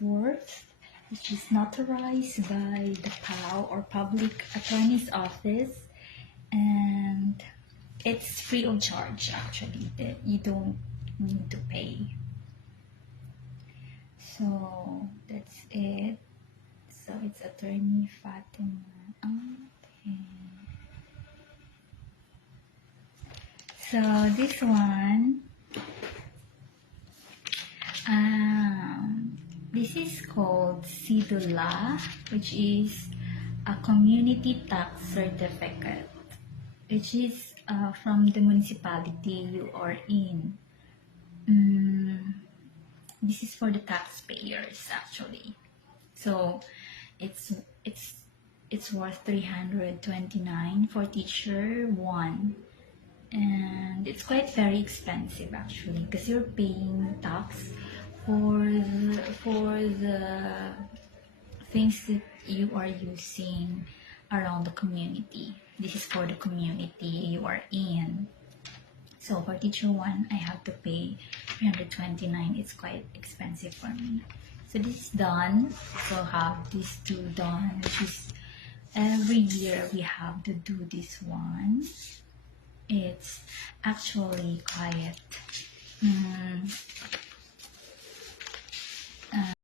Wadsworth, which is notarized by the PAO or Public Attorney's Office, and it's free of charge actually. That you don't need to pay. So that's it. So it's Attorney Fatima. Okay. So this one, this is called Sidula, which is a community tax certificate, which is from the municipality you are in. This is for the taxpayers actually. So it's worth 329 for teacher 1. And it's quite very expensive actually because you're paying tax for the things that you are using around the community. This is for the community you are in. So for teacher 1, I have to pay 329. It's quite expensive for me. So this is done. So have these two done, which is every year we have to do this one. It's actually quiet.